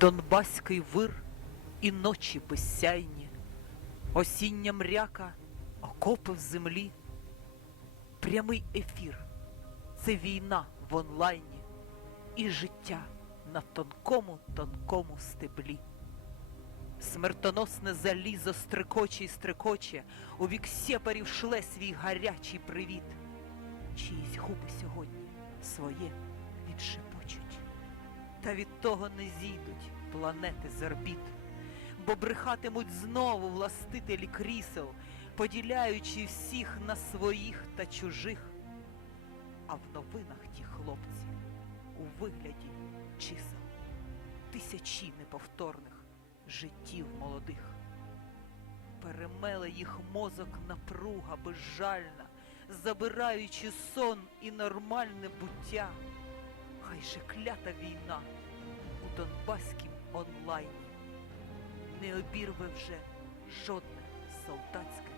Донбаський вир і ночі безсяйні, осіння мряка, окопи в землі, прямий ефір це війна в онлайні і життя на тонкому тонкому стеблі. Смертоносне залізо стрикоче й стрикоче, у вік сепарів шле свій гарячий привіт. Чиїсь губи сьогодні своє. Та від того не зійдуть планети з орбіт, бо брехатимуть знову властителі крісел, поділяючи всіх на своїх та чужих. А в новинах ті хлопці у вигляді чисел, тисячі неповторних життів молодих. Перемеле їх мозок напруга безжальна, забираючи сон і нормальне буття. Хай же клята війна у Донбаськім онлайні. Не обірве вже жодне солдатське